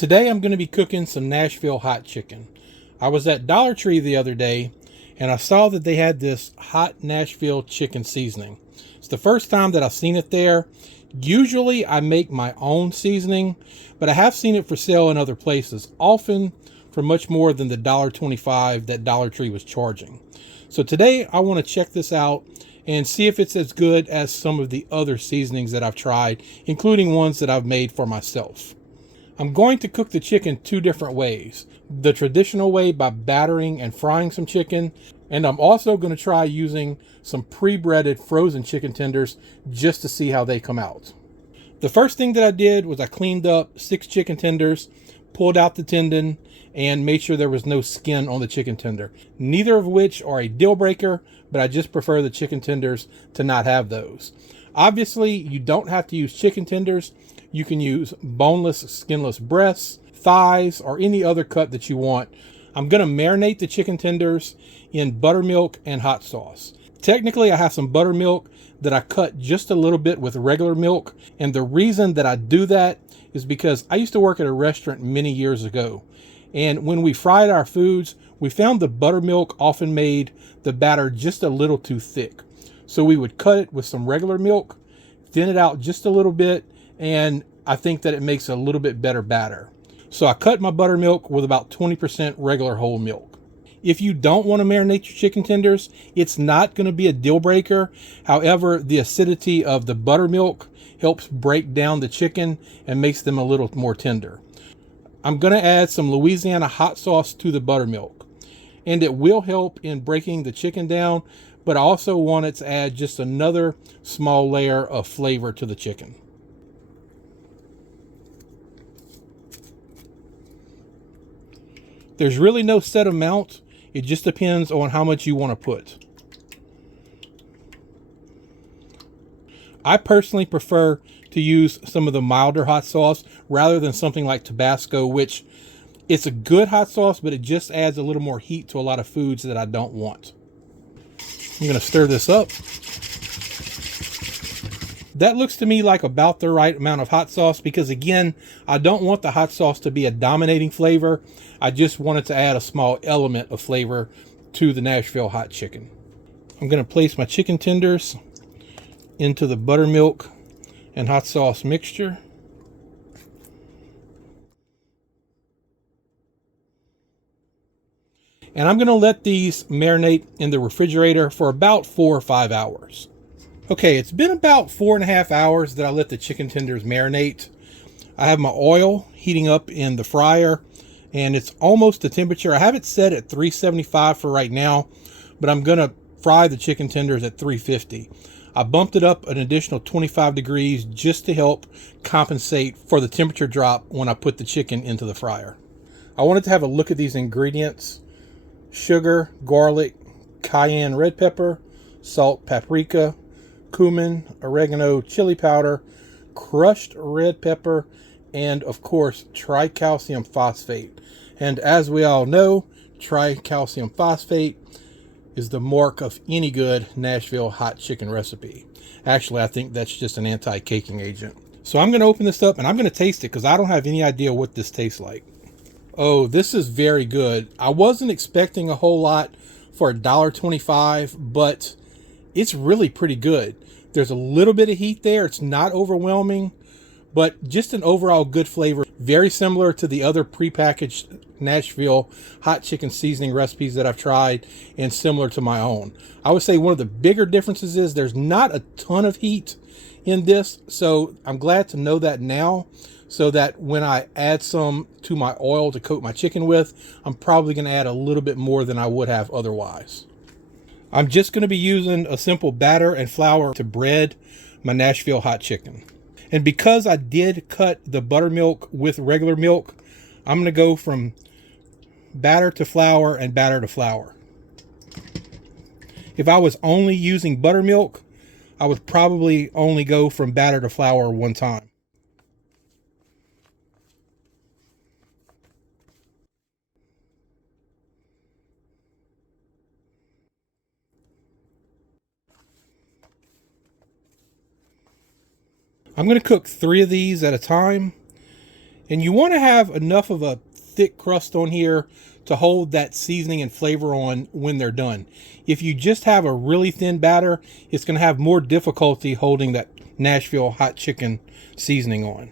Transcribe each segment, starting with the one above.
Today I'm going to be cooking some Nashville hot chicken. I was at Dollar Tree the other day and I saw that they had this hot Nashville chicken seasoning. It's the first time that I've seen it there. Usually I make my own seasoning, but I have seen it for sale in other places, often for much more than the $1.25 that Dollar Tree was charging. So today I want to check this out and see if it's as good as some of the other seasonings that I've tried, including ones that I've made for myself. I'm going to cook the chicken two different ways. The traditional way by battering and frying some chicken, and I'm also going to try using some pre-breaded frozen chicken tenders just to see how they come out. The first thing that I did was I cleaned up 6 chicken tenders, pulled out the tendon, and made sure there was no skin on the chicken tender. Neither of which are a deal breaker, but I just prefer the chicken tenders to not have those. Obviously, you don't have to use chicken tenders. You can use boneless, skinless breasts, thighs, or any other cut that you want. I'm going to marinate the chicken tenders in buttermilk and hot sauce. Technically, I have some buttermilk that I cut just a little bit with regular milk. And the reason that I do that is because I used to work at a restaurant many years ago. And when we fried our foods, we found the buttermilk often made the batter just a little too thick. So we would cut it with some regular milk, thin it out just a little bit, and I think that it makes a little bit better batter. So I cut my buttermilk with about 20% regular whole milk. If you don't want to marinate your chicken tenders, it's not going to be a deal breaker. However, the acidity of the buttermilk helps break down the chicken and makes them a little more tender. I'm going to add some Louisiana hot sauce to the buttermilk, and it will help in breaking the chicken down, but I also wanted to add just another small layer of flavor to the chicken. There's really no set amount. It just depends on how much you want to put. I personally prefer to use some of the milder hot sauce rather than something like Tabasco, which it's a good hot sauce, but it just adds a little more heat to a lot of foods that I don't want. I'm going to stir this up. That looks to me like about the right amount of hot sauce because, again, I don't want the hot sauce to be a dominating flavor. I just wanted to add a small element of flavor to the Nashville hot chicken. I'm going to place my chicken tenders into the buttermilk and hot sauce mixture. And I'm going to let these marinate in the refrigerator for about 4 or 5 hours. Okay, it's been about 4.5 hours that I let the chicken tenders marinate. I have my oil heating up in the fryer, and it's almost the temperature. I have it set at 375 for right now, but I'm going to fry the chicken tenders at 350. I bumped it up an additional 25 degrees just to help compensate for the temperature drop when I put the chicken into the fryer. I wanted to have a look at these ingredients: sugar, garlic, cayenne red pepper, salt, paprika, cumin, oregano, chili powder, crushed red pepper, and of course tricalcium phosphate. And as we all know, tricalcium phosphate is the mark of any good Nashville hot chicken recipe. Actually, I think that's just an anti-caking agent. So I'm going to open this up and I'm going to taste it because I don't have any idea what this tastes like. Oh, this is very good. I wasn't expecting a whole lot for $1.25, but it's really pretty good. There's a little bit of heat there. It's not overwhelming, but just an overall good flavor. Very similar to the other prepackaged Nashville hot chicken seasoning recipes that I've tried, and similar to my own. I would say one of the bigger differences is there's not a ton of heat in this, so I'm glad to know that now, so that when I add some to my oil to coat my chicken with, I'm probably going to add a little bit more than I would have otherwise. I'm just going to be using a simple batter and flour to bread my Nashville hot chicken. And because I did cut the buttermilk with regular milk, I'm going to go from batter to flour and batter to flour. If I was only using buttermilk, I would probably only go from batter to flour one time. I'm going to cook 3 of these at a time. And you want to have enough of a thick crust on here to hold that seasoning and flavor on when they're done. If you just have a really thin batter, it's going to have more difficulty holding that Nashville hot chicken seasoning on.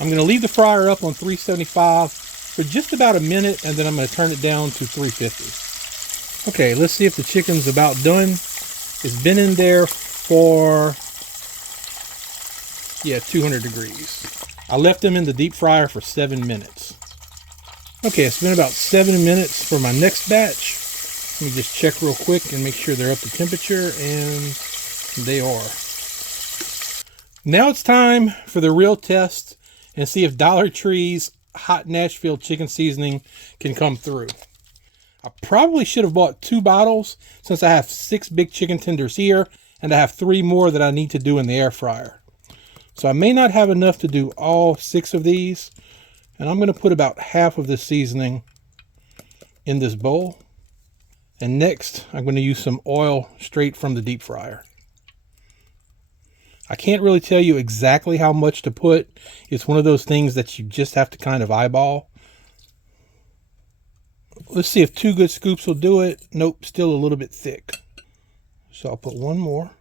I'm going to leave the fryer up on 375 for just about a minute, and then I'm going to turn it down to 350. Okay, let's see if the chicken's about done. It's been in there for, 200 degrees. I left them in the deep fryer for 7 minutes. Okay, it's been about 7 minutes for my next batch. Let me just check real quick and make sure they're up to temperature, and they are. Now it's time for the real test and see if Dollar Tree's hot Nashville chicken seasoning can come through. I probably should have bought 2 bottles since I have 6 big chicken tenders here, and I have 3 more that I need to do in the air fryer. So I may not have enough to do all 6 of these, and I'm going to put about half of this seasoning in this bowl. And next, I'm going to use some oil straight from the deep fryer. I can't really tell you exactly how much to put. It's one of those things that you just have to kind of eyeball. Let's see if 2 good scoops will do it. Nope, still a little bit thick. So I'll put 1 more.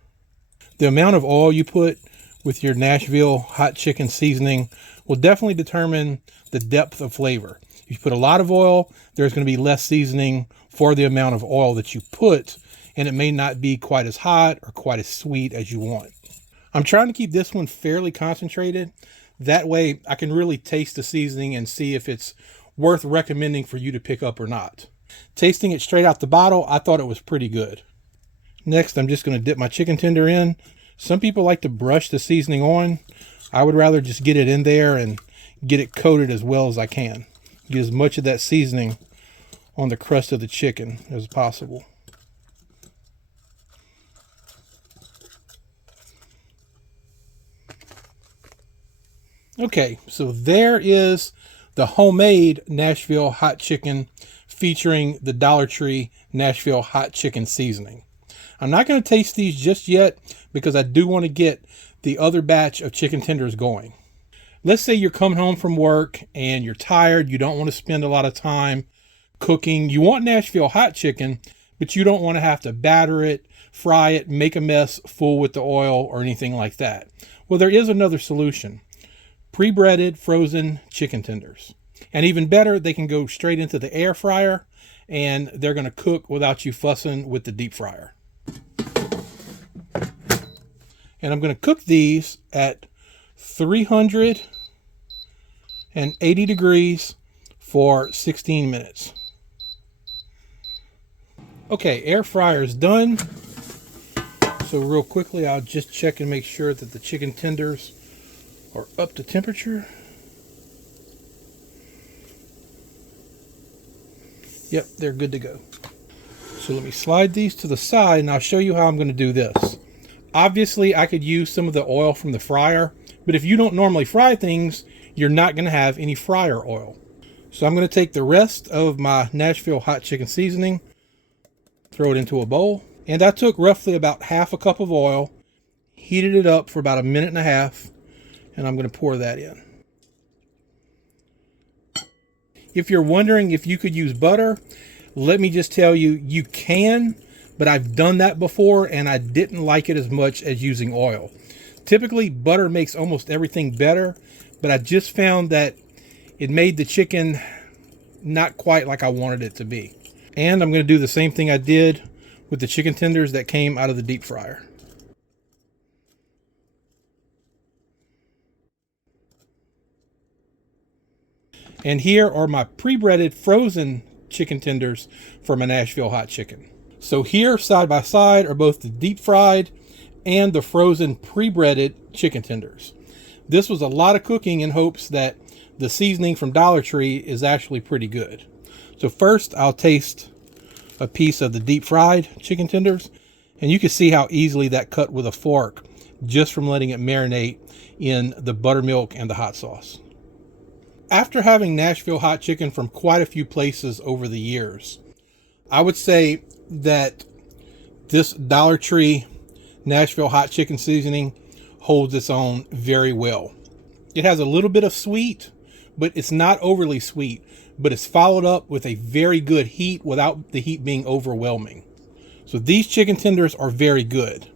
The amount of oil you put with your Nashville hot chicken seasoning will definitely determine the depth of flavor. If you put a lot of oil, there's going to be less seasoning for the amount of oil that you put, and it may not be quite as hot or quite as sweet as you want. I'm trying to keep this one fairly concentrated. That way I can really taste the seasoning and see if it's worth recommending for you to pick up or not. Tasting it straight out the bottle, I thought it was pretty good. Next, I'm just going to dip my chicken tender in. Some people like to brush the seasoning on. I would rather just get it in there and get it coated as well as I can. Get as much of that seasoning on the crust of the chicken as possible. Okay, so there is the homemade Nashville hot chicken featuring the Dollar Tree Nashville hot chicken seasoning. I'm not going to taste these just yet because I do want to get the other batch of chicken tenders going. Let's say you're coming home from work and you're tired. You don't want to spend a lot of time cooking. You want Nashville hot chicken, but you don't want to have to batter it, fry it, make a mess, fool with the oil or anything like that. Well, there is another solution. Pre-breaded frozen chicken tenders. And even better, they can go straight into the air fryer and they're going to cook without you fussing with the deep fryer. And I'm going to cook these at 380 degrees for 16 minutes. Okay, air fryer is done. So real quickly, I'll just check and make sure that the chicken tenders are up to temperature. Yep, they're good to go. So let me slide these to the side and I'll show you how I'm going to do this. Obviously, I could use some of the oil from the fryer, but if you don't normally fry things, you're not going to have any fryer oil. So I'm going to take the rest of my Nashville hot chicken seasoning, throw it into a bowl, and I took roughly about half a cup of oil, heated it up for about 1.5 minutes, and I'm going to pour that in. If you're wondering if you could use butter, let me just tell you, you can, but I've done that before and I didn't like it as much as using oil. Typically, butter makes almost everything better, but I just found that it made the chicken not quite like I wanted it to be. And I'm going to do the same thing I did with the chicken tenders that came out of the deep fryer. And here are my pre-breaded frozen chicken tenders for my Nashville hot chicken. So here, side by side, are both the deep fried and the frozen pre-breaded chicken tenders. This was a lot of cooking in hopes that the seasoning from Dollar Tree is actually pretty good. So first, I'll taste a piece of the deep fried chicken tenders, and you can see how easily that cut with a fork just from letting it marinate in the buttermilk and the hot sauce. After having Nashville hot chicken from quite a few places over the years, I would say that this Dollar Tree Nashville hot chicken seasoning holds its own very well. It has a little bit of sweet, but it's not overly sweet, but it's followed up with a very good heat without the heat being overwhelming. So these chicken tenders are very good.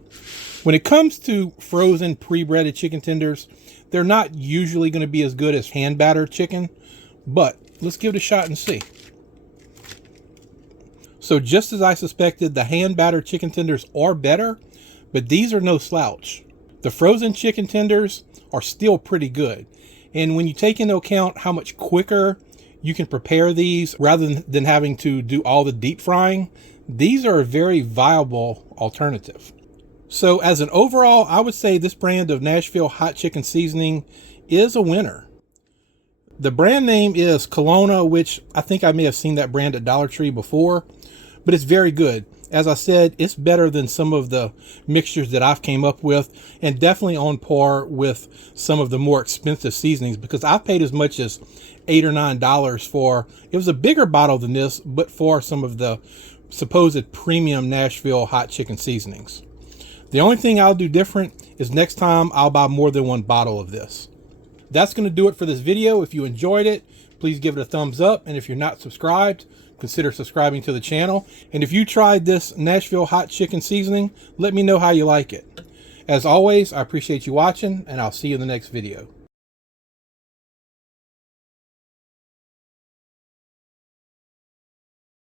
When it comes to frozen pre-breaded chicken tenders, they're not usually going to be as good as hand battered chicken, but let's give it a shot and see. So just as I suspected, the hand battered chicken tenders are better, but these are no slouch. The frozen chicken tenders are still pretty good. And when you take into account how much quicker you can prepare these rather than having to do all the deep frying, these are a very viable alternative. So as an overall, I would say this brand of Nashville hot chicken seasoning is a winner. The brand name is Kelowna, which I think I may have seen that brand at Dollar Tree before, but it's very good. As I said, it's better than some of the mixtures that I've came up with, and definitely on par with some of the more expensive seasonings, because I've paid as much as $8 or $9 for, it was a bigger bottle than this, but for some of the supposed premium Nashville hot chicken seasonings. The only thing I'll do different is next time I'll buy more than one bottle of this. That's going to do it for this video. If you enjoyed it, please give it a thumbs up. And if you're not subscribed, consider subscribing to the channel. And if you tried this Nashville hot chicken seasoning, let me know how you like it. As always, I appreciate you watching, and I'll see you in the next video.